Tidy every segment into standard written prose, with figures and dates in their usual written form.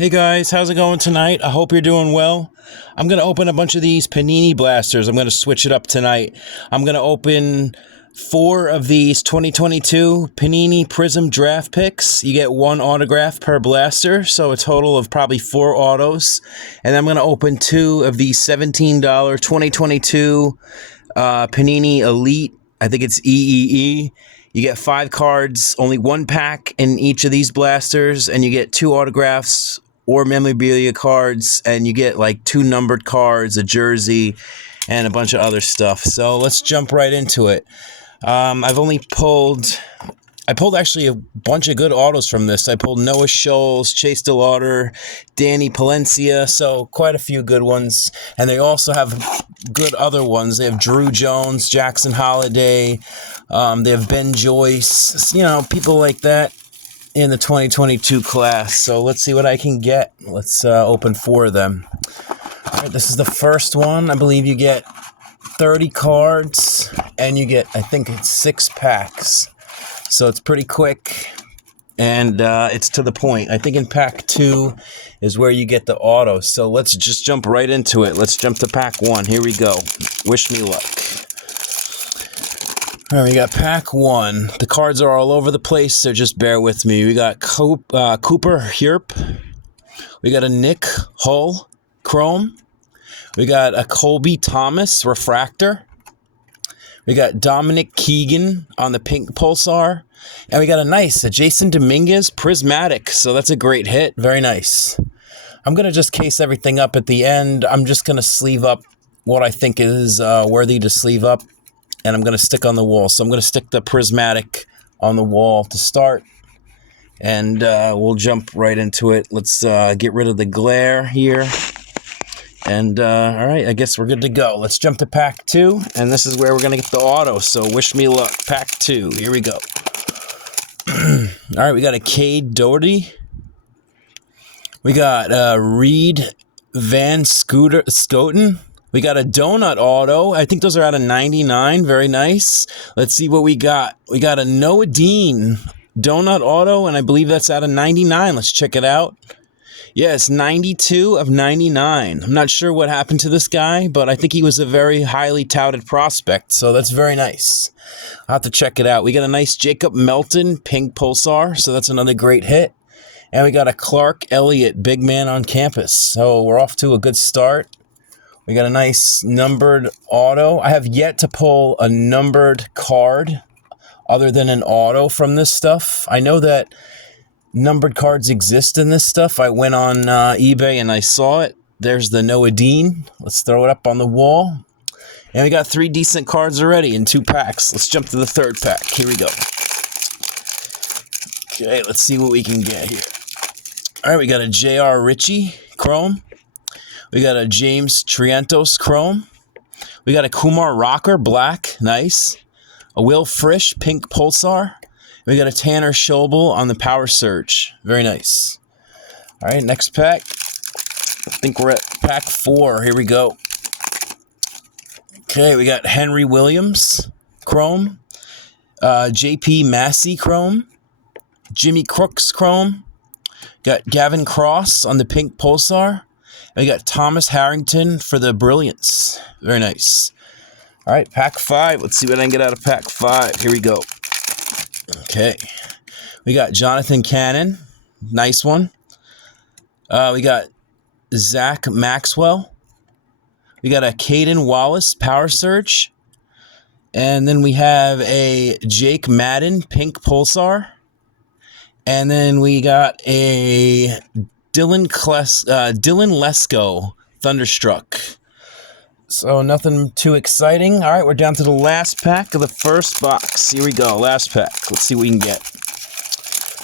Hey guys, how's it going tonight? I hope you're doing well. I'm going to open a bunch of these Panini blasters. I'm going to switch it up tonight. I'm going to open 4 of these 2022 Panini Prizm draft picks. You get 1 autograph per blaster, so a total of probably 4 autos. And I'm going to open 2 of these $17 2022 Panini Elite. I think it's EEE. You get 5 cards, only 1 pack in each of these blasters, and you get 2 autographs or memorabilia cards, and you get like 2 numbered cards, a jersey, and a bunch of other stuff. So let's jump right into it. I pulled actually a bunch of good autos from this. I pulled Noah Scholes, Chase DeLauder, Danny Palencia, so quite a few good ones. And they also have good other ones. They have Drew Jones, Jackson Holiday, they have Ben Joyce, people like that in the 2022 class. So let's see what I can get. Let's open 4 of them. All right, this is the first one. I believe you get 30 cards, and you get, I think it's 6 packs. So it's pretty quick, and it's to the point. I think in pack 2 is where you get the auto. So let's just jump right into it. Let's jump to pack 1. Here we go. Wish me luck. All right, we got pack 1. The cards are all over the place, so just bear with me. We got Cooper Hierp. We got a Nick Hull Chrome. We got a Colby Thomas Refractor. We got Dominic Keegan on the pink Pulsar. And we got a Jason Dominguez Prismatic. So that's a great hit. Very nice. I'm going to just case everything up at the end. I'm just going to sleeve up what I think is worthy to sleeve up. And I'm going to stick on the wall. So I'm going to stick the Prismatic on the wall to start. And we'll jump right into it. Let's get rid of the glare here. And, all right, I guess we're good to go. Let's jump to pack 2, and this is where we're going to get the auto, so wish me luck. Pack 2, here we go. All right, we got a Cade Doherty. We got Reed Van Scoten. We got a Donut auto. I think those are out of 99. Very nice. Let's see what we got. We got a Noah Dean Donut auto, and I believe that's out of 99. Let's check it out. Yeah, it's 92 of 99. I'm not sure what happened to this guy, but I think he was a very highly touted prospect, so that's very nice. I'll have to check it out. We got a nice Jacob Melton pink Pulsar, so that's another great hit. And we got a Clark Elliott big man on campus, so we're off to a good start. We got a nice numbered auto. I have yet to pull a numbered card other than an auto from this stuff. I know that numbered cards exist in this stuff. I went on eBay and I saw it. There's the Noah Dean. Let's throw it up on the wall. And we got 3 decent cards already in 2 packs. Let's jump to the 3rd pack. Here we go. Okay, let's see what we can get here. All right, we got a J.R. Ritchie Chrome. We got a James Triantos Chrome. We got a Kumar Rocker Black. Nice. A Will Frisch pink Pulsar. We got a Tanner Schobel on the Power Surge. Very nice. All right, next pack. I think we're at pack 4. Here we go. Okay, we got Henry Williams Chrome. JP Massey Chrome. Jimmy Crooks Chrome. Got Gavin Cross on the pink Pulsar. And we got Thomas Harrington for the Brilliance. Very nice. All right, pack 5. Let's see what I can get out of pack 5. Here we go. Okay, we got Jonathan Cannon, nice one. We got Zach Maxwell. We got a Caden Wallace Power Surge. And then we have a Jake Madden Pink Pulsar. And then we got a Dylan Lesko Thunderstruck. So nothing too exciting. All right, we're down to the last pack of the first box. Here we go, last pack. Let's see what we can get.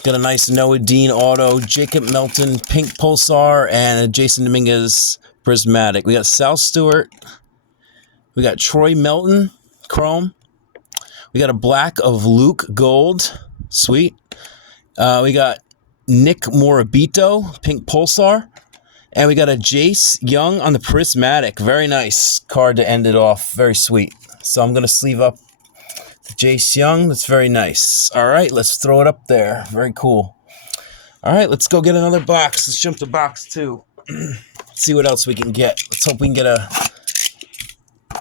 Got a nice Noah Dean auto, Jacob Melton pink Pulsar, and a Jason Dominguez Prismatic. We got Sal Stewart. We got Troy Melton Chrome. We got a black of Luke Gold. Sweet. We got Nick Morabito pink Pulsar. And we got a Jace Young on the Prismatic. Very nice card to end it off. Very sweet. So I'm going to sleeve up the Jace Young. That's very nice. All right, let's throw it up there. Very cool. All right, let's go get another box. Let's jump to box 2. See what else we can get. Let's hope we can get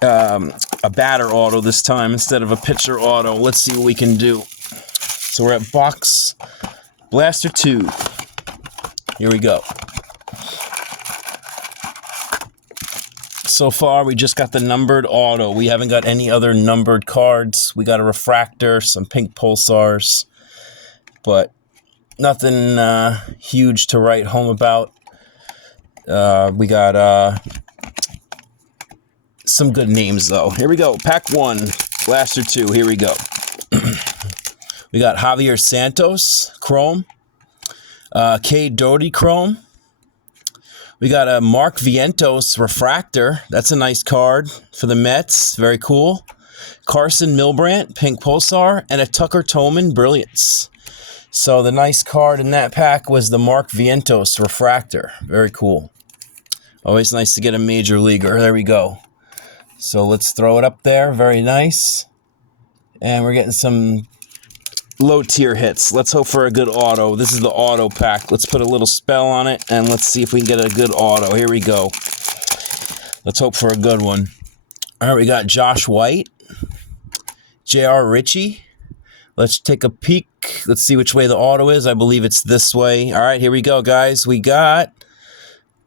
a batter auto this time instead of a pitcher auto. Let's see what we can do. So we're at box Blaster 2. Here we go. So far, we just got the numbered auto. We haven't got any other numbered cards. We got a refractor, some pink pulsars, but nothing huge to write home about. We got some good names, though. Here we go. Pack 1, Blaster 2. Here we go. We got Javier Santos, Chrome. K. Doty, Chrome. We got a Mark Vientos refractor. That's a nice card for the Mets. Very cool. Carson Milbrandt, pink pulsar, and a Tucker Toman brilliance. So the nice card in that pack was the Mark Vientos refractor. Very cool. Always nice to get a major leaguer. There we go. So let's throw it up there. Very nice. And we're getting some low tier hits. Let's hope for a good auto. This is the auto pack. Let's put a little spell on it and let's see if we can get a good auto. Here we go. Let's hope for a good one. All right, we got Josh White, J.R. Ritchie. Let's take a peek. Let's see which way the auto is. I believe it's this way. All right, here we go, guys. We got...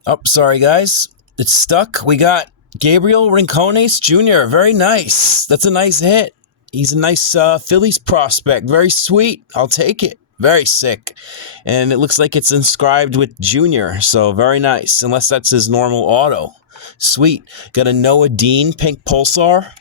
Oh, sorry, guys. It's stuck. We got Gabriel Rincones Jr. Very nice. That's a nice hit. He's a nice Phillies prospect. Very sweet. I'll take it. Very sick. And it looks like it's inscribed with Junior, so very nice, unless that's his normal auto. Sweet. Got a Noah Dean pink pulsar.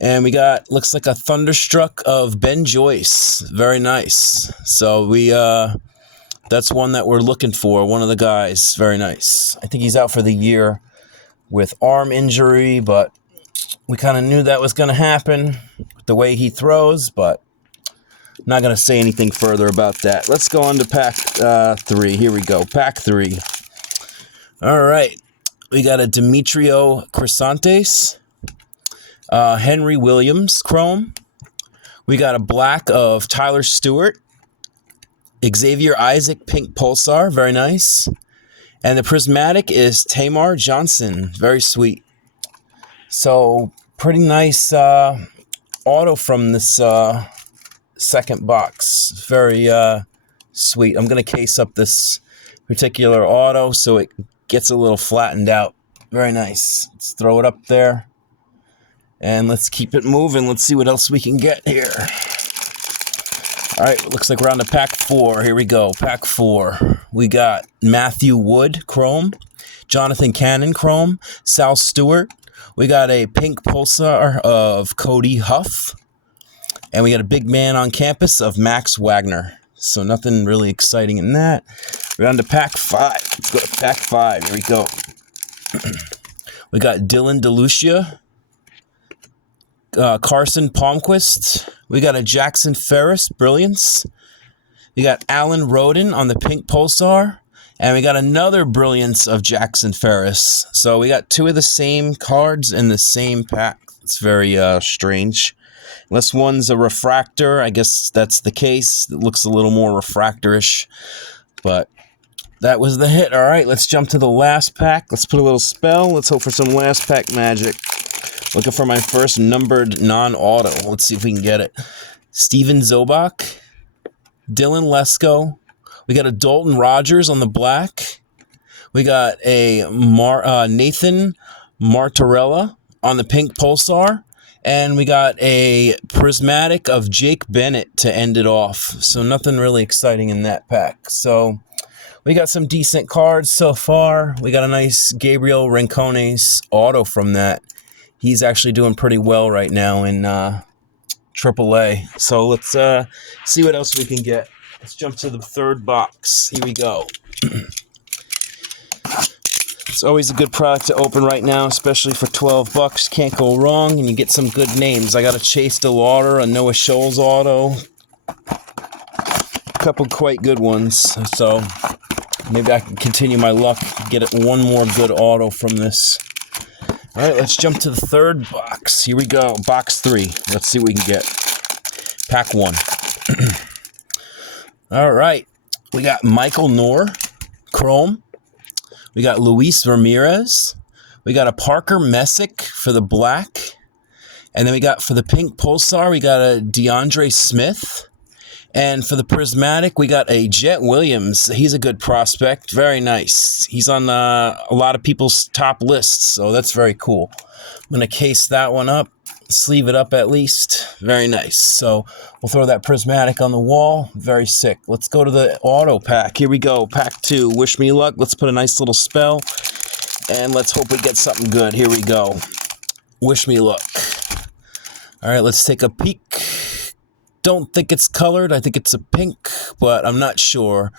And we got, looks like a Thunderstruck of Ben Joyce. Very nice. So we, that's one that we're looking for, one of the guys. Very nice. I think he's out for the year with arm injury, but we kind of knew that was going to happen with the way he throws, but I'm not going to say anything further about that. Let's go on to pack 3. Here we go. Pack 3. All right. We got a Demetrio Crisantes, Henry Williams Chrome. We got a black of Tyler Stewart, Xavier Isaac pink pulsar. Very nice. And the prismatic is Tamar Johnson. Very sweet. So, pretty nice auto from this second box. Very sweet. I'm going to case up this particular auto so it gets a little flattened out. Very nice. Let's throw it up there. And let's keep it moving. Let's see what else we can get here. All right, looks like we're on to pack 4. Here we go. Pack 4. We got Matthew Wood, Chrome. Jonathan Cannon, Chrome. Sal Stewart. We got a pink pulsar of Cody Huff. And we got a big man on campus of Max Wagner. So nothing really exciting in that. We're on to pack 5. Let's go to pack 5. Here we go. We got Dylan DeLucia. Carson Palmquist. We got a Jackson Ferris Brilliance. We got Alan Roden on the pink pulsar. And we got another Brilliance of Jackson Ferris. So we got 2 of the same cards in the same pack. It's very strange. Unless one's a refractor, I guess that's the case. It looks a little more refractorish. But that was the hit. All right, let's jump to the last pack. Let's put a little spell. Let's hope for some last pack magic. Looking for my first numbered non-auto. Let's see if we can get it. Steven Zobach. Dylan Lesko. We got a Dalton Rogers on the black. We got a Nathan Martorella on the pink pulsar. And we got a prismatic of Jake Bennett to end it off. So nothing really exciting in that pack. So we got some decent cards so far. We got a nice Gabriel Rincones auto from that. He's actually doing pretty well right now in AAA. So let's see what else we can get. Let's jump to the third box. Here we go. It's always a good product to open right now, especially for $12. Can't go wrong, and you get some good names. I got a Chase DeLauder, a Noah Scholes auto. A couple quite good ones. So maybe I can continue my luck, get it one more good auto from this. All right, let's jump to the third box. Here we go. Box 3. Let's see what we can get. Pack 1. All right. We got Michael Noor, Chrome. We got Luis Ramirez. We got a Parker Messick for the black. And then we got for the pink Pulsar, we got a DeAndre Smith. And for the prismatic, we got a Jet Williams. He's a good prospect. Very nice. He's on a lot of people's top lists, so that's very cool. I'm going to case that one up, sleeve it up at least. Very nice. So we'll throw that prismatic on the wall. Very sick. Let's go to the auto pack. Here we go. Pack 2. Wish me luck. Let's put a nice little spell, and let's hope we get something good. Here we go. Wish me luck. All right, let's take a peek. Don't think it's colored. I think it's a pink, but I'm not sure.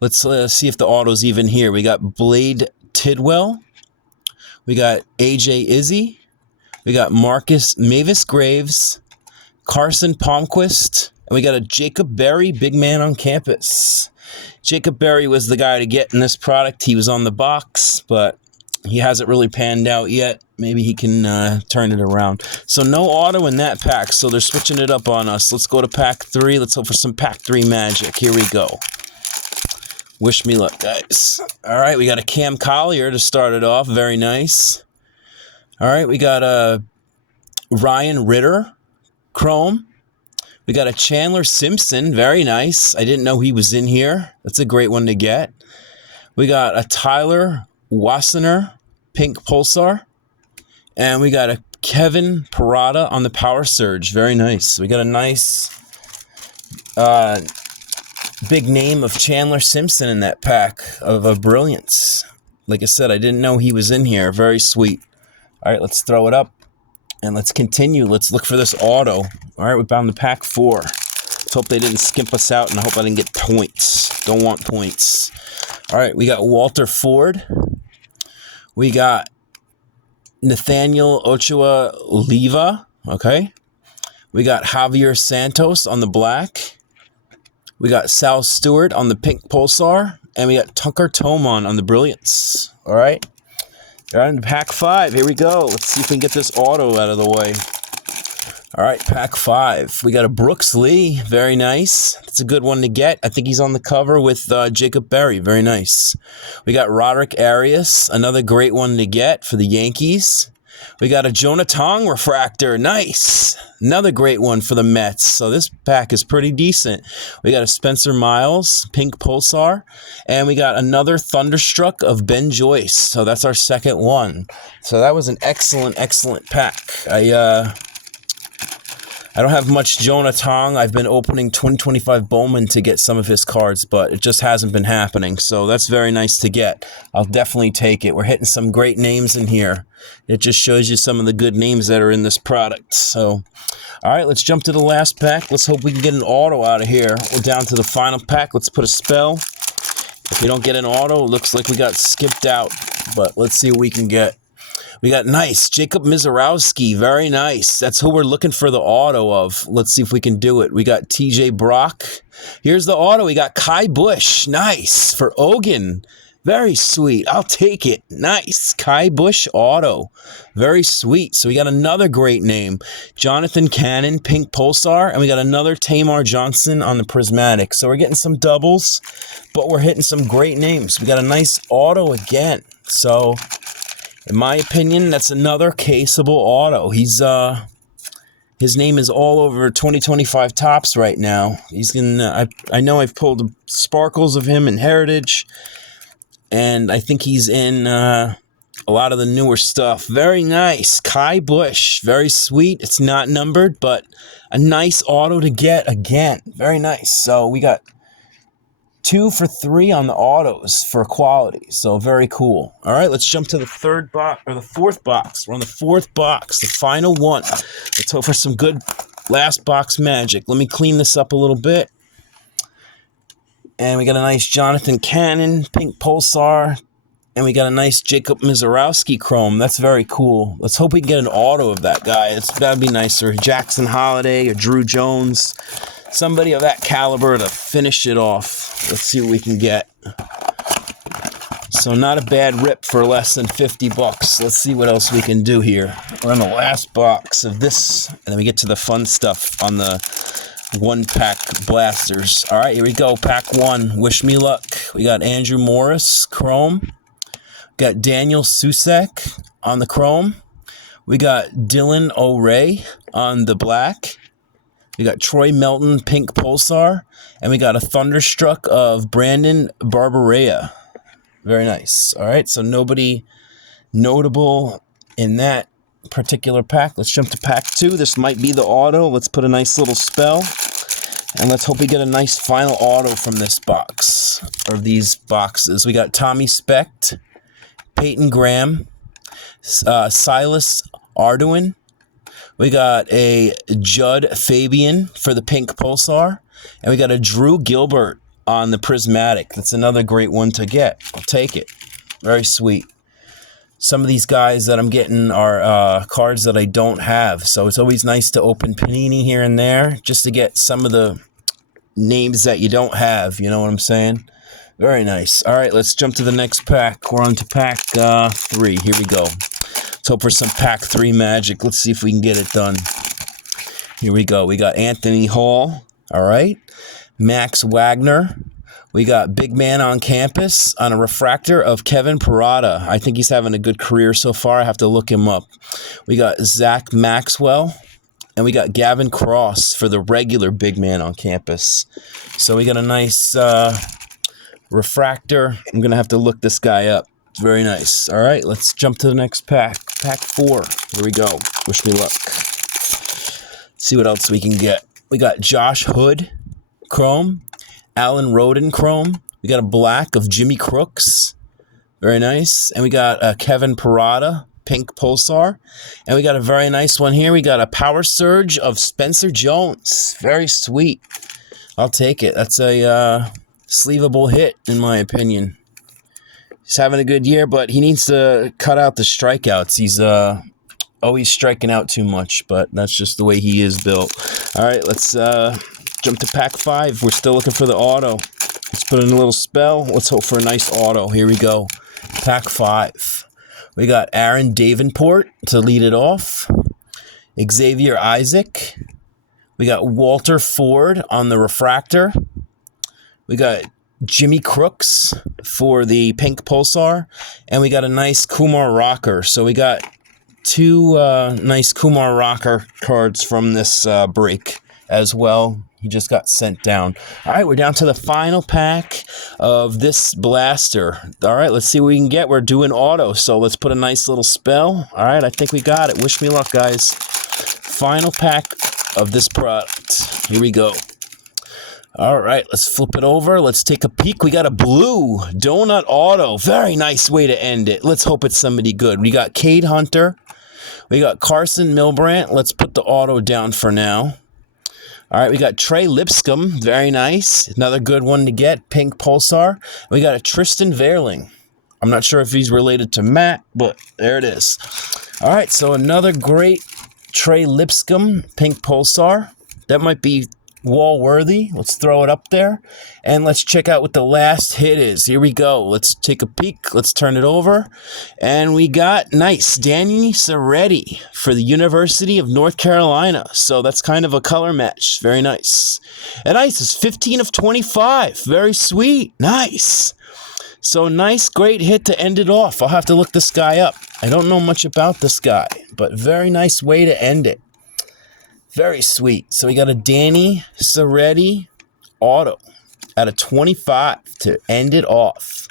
Let's see if the auto's even here. We got Blade Tidwell. We got AJ Izzy. We got Mavis Graves, Carson Palmquist, and we got a Jacob Berry, big man on campus. Jacob Berry was the guy to get in this product. He was on the box, but he hasn't really panned out yet. Maybe he can turn it around. So no auto in that pack, so they're switching it up on us. Let's go to pack 3. Let's hope for some pack 3 magic. Here we go. Wish me luck, guys. All right, we got a Cam Collier to start it off. Very nice. All right, we got a Ryan Ritter, Chrome. We got a Chandler Simpson. Very nice. I didn't know he was in here. That's a great one to get. We got a Tyler Wassenaar, pink Pulsar. And we got a Kevin Parada on the Power Surge. Very nice. We got a nice big name of Chandler Simpson in that pack of Brilliance. Like I said, I didn't know he was in here. Very sweet. All right, let's throw it up. And let's continue. Let's look for this auto. All right, we found the pack 4. Let's hope they didn't skimp us out, and I hope I didn't get points. Don't want points. All right, we got Walter Ford. We got Nathaniel Ochoa Leva, okay. We got Javier Santos on the black. We got Sal Stewart on the pink Pulsar. And we got Tucker Tomon on the Brilliance. All right. Got into pack 5. Here we go. Let's see if we can get this auto out of the way. All right, pack 5. We got a Brooks Lee. Very nice. That's a good one to get. I think he's on the cover with Jacob Berry. Very nice. We got Roderick Arias. Another great one to get for the Yankees. We got a Jonah Tong refractor. Nice. Another great one for the Mets. So this pack is pretty decent. We got a Spencer Miles, pink Pulsar. And we got another Thunderstruck of Ben Joyce. So that's our second one. So that was an excellent, excellent pack. I don't have much Jonah Tong. I've been opening 2025 Bowman to get some of his cards, but it just hasn't been happening. So that's very nice to get. I'll definitely take it. We're hitting some great names in here. It just shows you some of the good names that are in this product. So, all right, let's jump to the last pack. Let's hope we can get an auto out of here. We're down to the final pack. Let's put a spell. If we don't get an auto, it looks like we got skipped out, but let's see what we can get. We got nice Jacob Mizorowski. Very nice. That's who we're looking for the auto of. Let's see if we can do it. We got TJ Brock. Here's the auto. We got Kai Bush. Nice. For Ogun. Very sweet. I'll take it. Nice. Kai Bush auto. Very sweet. So we got another great name. Jonathan Cannon, pink Pulsar. And we got another Tamar Johnson on the Prismatic. So we're getting some doubles, but we're hitting some great names. We got a nice auto again. So in my opinion, that's another caseable auto. He's his name is all over 2025 Tops right now. He's gonna. I know I've pulled sparkles of him in Heritage, and I think he's in a lot of the newer stuff. Very nice, Kai Bush. Very sweet. It's not numbered, but a nice auto to get again. Very nice. So we got 2 for 3 on the autos for quality. So very cool. All right, let's jump to the third box or the fourth box. We're on the fourth box, the final one. Let's hope for some good last box magic. Let me clean this up a little bit. And we got a nice Jonathan Cannon, pink Pulsar. And we got a nice Jacob Mizorowski chrome. That's very cool. Let's hope we can get an auto of that guy. That'd be nicer. Jackson Holiday or Drew Jones. Somebody of that caliber to finish it off. Let's see what we can get. So not a bad rip for less than 50 bucks. Let's see what else we can do here. We're on the last box of this, and then we get to the fun stuff on the one-pack blasters. All right, here we go. Pack 1. Wish me luck. We got Andrew Morris, Chrome. Got Daniel Susak on the Chrome. We got Dylan O'Ray on the black. We got Troy Melton, Pink Pulsar. And we got a Thunderstruck of Brandon Barberea. Very nice. All right, so nobody notable in that particular pack. Let's jump to pack 2. This might be the auto. Let's put a nice little spell. And let's hope we get a nice final auto from this box, or these boxes. We got Tommy Specht, Peyton Graham, Silas Arduin. We got a Judd Fabian for the Pink Pulsar. And we got a Drew Gilbert on the Prismatic. That's another great one to get. I'll take it. Very sweet. Some of these guys that I'm getting are cards that I don't have. So it's always nice to open Panini here and there just to get some of the names that you don't have. You know what I'm saying? Very nice. All right, let's jump to the next pack. We're on to pack 3. Here we go. Let's hope for some pack 3 magic. Let's see if we can get it done. Here we go. We got Anthony Hall. All right. Max Wagner. We got Big Man on Campus on a refractor of Kevin Parada. I think he's having a good career so far. I have to look him up. We got Zach Maxwell. And we got Gavin Cross for the regular Big Man on Campus. So we got a nice refractor. I'm going to have to look this guy up. It's very nice. All right, let's jump to the next pack. Pack 4. Here we go. Wish me luck. See what else we can get. We got Josh Hood, Chrome. Alan Roden, Chrome. We got a black of Jimmy Crooks. Very nice. And we got Kevin Parada, Pink Pulsar. And we got a very nice one here. We got a Power Surge of Spencer Jones. Very sweet. I'll take it. That's a sleevable hit, in my opinion. He's having a good year, but he needs to cut out the strikeouts. He's always striking out too much, but that's just the way he is built. All right, let's jump to pack 5. We're still looking for the auto. Let's put in a little spell. Let's hope for a nice auto. Here we go. Pack 5. We got Aaron Davenport to lead it off. Xavier Isaac. We got Walter Ford on the refractor. We got Jimmy Crooks for the Pink Pulsar. And we got a nice Kumar Rocker. So we got 2 nice Kumar Rocker cards from this break as well. He just got sent down. All right, we're down to the final pack of this blaster. All right, let's see what we can get. We're doing auto, so let's put a nice little spell. All right, I think we got it. Wish me luck, guys. Final pack of this product. Here we go. All right, let's flip it over. Let's take a peek. We got a blue donut auto. Very nice way to end it. Let's hope it's somebody good. We got Cade Hunter. We got Carson Milbrandt. Let's put the auto down for now. All right, we got Trey Lipscomb. Very nice. Another good one to get. Pink Pulsar. We got a Tristan Verling. I'm not sure if he's related to Matt, but there it is. All right, so another great Trey Lipscomb Pink Pulsar. That might be wall worthy. Let's throw it up there. And let's check out what the last hit is. Here we go. Let's take a peek. Let's turn it over. And we got nice Danny Serretti for the University of North Carolina. So that's kind of a color match. Very nice. And nice is 15 of 25. Very sweet. Nice. So nice, great hit to end it off. I'll have to look this guy up. I don't know much about this guy, but very nice way to end it. Very sweet. So we got a Danny Serretti auto at a 25 to end it off.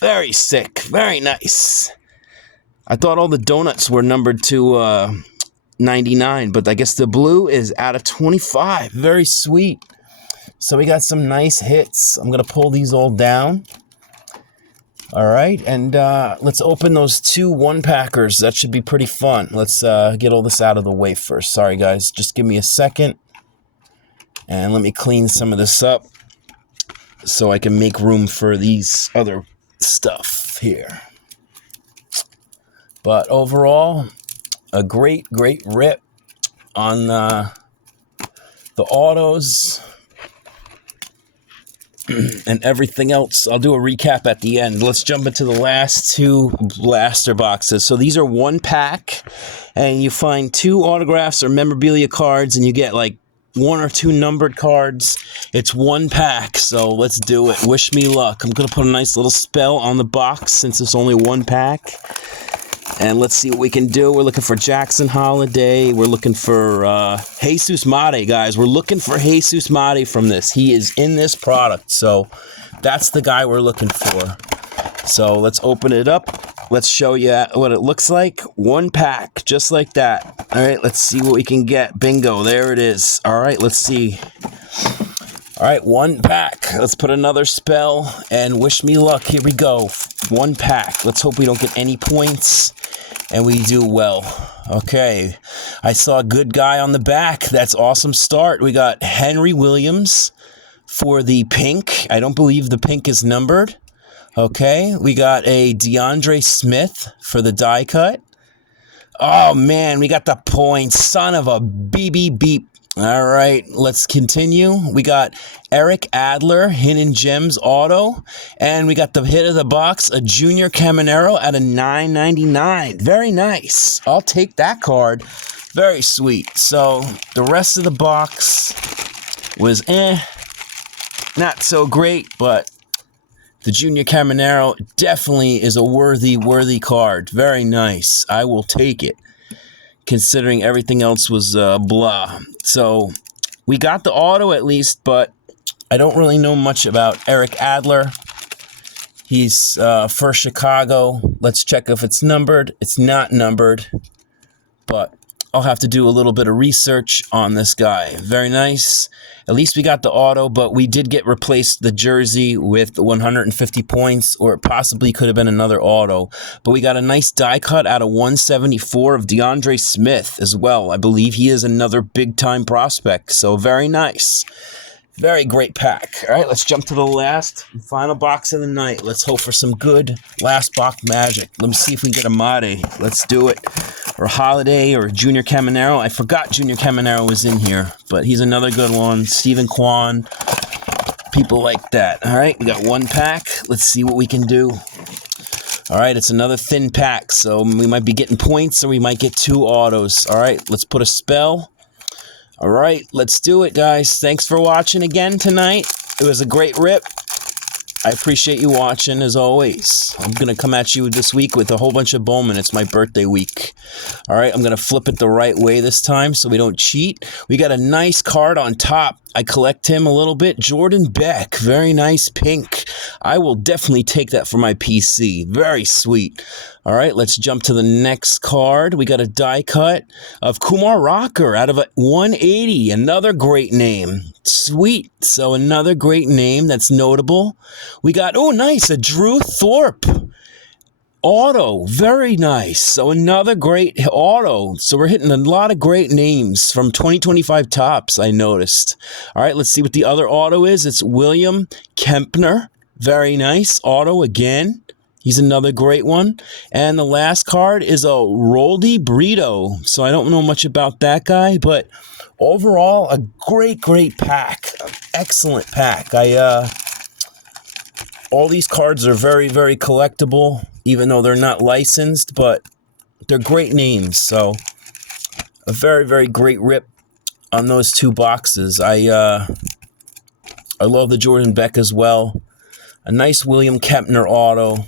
Very sick. Very nice. I thought all the donuts were numbered to 99, but I guess the blue is out of 25. Very sweet. So we got some nice hits. I'm going to pull these all down. All right, and let's open those 2 one-packers. That should be pretty fun. Let's get all this out of the way first. Sorry, guys. Just give me a second. And let me clean some of this up so I can make room for these other stuff here. But overall, a great, great rip on the autos and everything else. I'll do a recap at the end. Let's jump into the last 2 blaster boxes. So these are 1 pack, and you find 2 autographs or memorabilia cards, and you get like 1 or 2 numbered cards. It's 1 pack, so let's do it. Wish me luck. I'm going to put a nice little spell on the box since it's only 1 pack. And let's see what we can do. We're looking for Jackson Holiday. We're looking for Jesus Mate, guys. We're looking for Jesus Mate from this. He is in this product, so that's the guy we're looking for. So let's open it up. Let's show you what it looks like. 1 pack, just like that. All right, let's see what we can get. Bingo, there it is. All right, let's see. All right, 1 pack. Let's put another spell and wish me luck. Here we go. 1 pack. Let's hope we don't get any points and we do well. Okay, I saw a good guy on the back. That's awesome start. We got Henry Williams for the pink. I don't believe the pink is numbered. Okay, we got a DeAndre Smith for the die cut. Oh, man, we got the points. Son of a BB beep. All right, let's continue. We got Eric Adler, Hidden Gems Auto. And we got the hit of the box, a Junior Caminero at a $9.99. Very nice. I'll take that card. Very sweet. So the rest of the box was not so great, but the Junior Caminero definitely is a worthy card. Very nice. I will take it, considering everything else was blah. So we got the auto at least, but I don't really know much about Eric Adler. He's for Chicago. Let's check if it's numbered. It's not numbered, but I'll have to do a little bit of research on this guy. Very nice. At least we got the auto, but we did get replaced the jersey with 150 points, or it possibly could have been another auto. But we got a nice die cut out of 174 of DeAndre Smith as well. I believe he is another big-time prospect, so very nice. Very great pack. All right, let's jump to the last and final box of the night. Let's hope for some good last box magic. Let me see if we can get a Mate. Let's do it. Or Holiday or Junior Caminero. I forgot Junior Caminero was in here, but he's another good one. Stephen Kwan. People like that. All right, we got 1 pack. Let's see what we can do. All right, it's another thin pack, so we might be getting points or we might get 2 autos. All right, let's put a spell. All right, let's do it, guys. Thanks for watching again tonight. It was a great rip. I appreciate you watching, as always. I'm going to come at you this week with a whole bunch of Bowman. It's my birthday week. All right, I'm going to flip it the right way this time so we don't cheat. We got a nice card on top. I collect him a little bit. Jordan Beck, very nice pink. I will definitely take that for my PC. Very sweet. All right, let's jump to the next card. We got a die cut of Kumar Rocker out of a 180. Another great name. Sweet. So another great name that's notable. We got, oh, nice, a Drew Thorpe auto. Very nice. So another great auto. So we're hitting a lot of great names from 2025 tops, I noticed. All right, let's see what the other auto is. It's William Kempner. Very nice auto again. He's another great one. And the last card is a Roldy Brito. So I don't know much about that guy, but overall, a great pack. Excellent pack. All these cards are very collectible, even though they're not licensed, but they're great names. So a very great rip on those 2 boxes. I love the Jordan Beck as well. A nice William Kempner auto.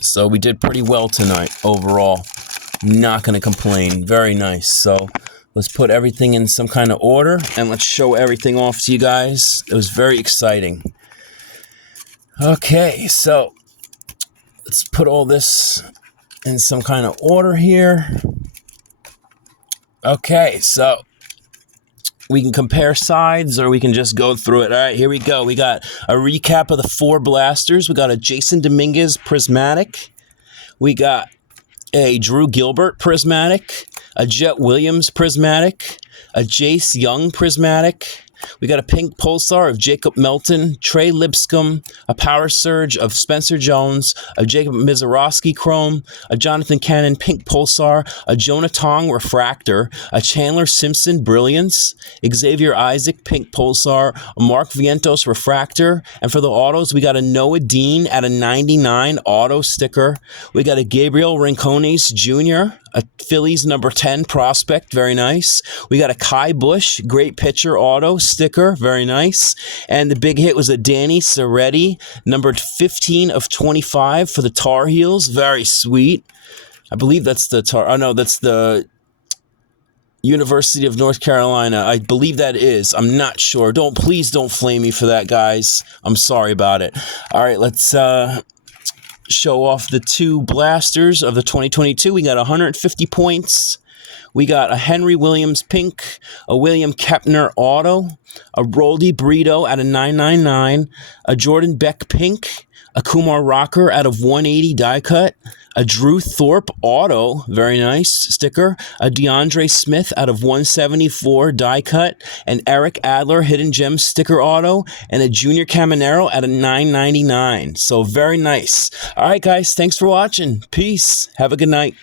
So we did pretty well tonight overall. Not going to complain. Very nice. So let's put everything in some kind of order and let's show everything off to you guys. It was very exciting. Okay, so let's put all this in some kind of order here. Okay, so we can compare sides or we can just go through it. All right, here we go. We got a recap of the 4 blasters. We got a Jason Dominguez Prismatic. We got a Drew Gilbert Prismatic. A Jet Williams Prismatic. A Jace Young Prismatic. We got a pink Pulsar of Jacob Melton, Trey Lipscomb, a Power Surge of Spencer Jones, a Jacob Mizorowski Chrome, a Jonathan Cannon pink Pulsar, a Jonah Tong Refractor, a Chandler Simpson Brilliance, Xavier Isaac pink Pulsar, a Mark Vientos Refractor, and for the autos, we got a Noah Dean at a 99 auto sticker. We got a Gabriel Rincones Jr., a Phillies number 10 prospect, very nice. We got a Kai Bush, great pitcher auto sticker, very nice. And the big hit was a Danny Serretti, numbered 15 of 25 for the Tar Heels, very sweet. I believe that's the that's the University of North Carolina. I believe that is. I'm not sure. Please don't flame me for that, guys. I'm sorry about it. All right, let's show off the 2 blasters of the 2022. We got 150 points. We got a Henry Williams pink, a William Kepner auto, a Roldy Brito out of 999, a Jordan Beck pink, a Kumar Rocker out of 180 die cut, a Drew Thorpe auto, very nice sticker, a DeAndre Smith out of 174 die cut, an Eric Adler hidden gem sticker auto, and a Junior Caminero out of 999. So very nice. All right, guys, thanks for watching. Peace. Have a good night.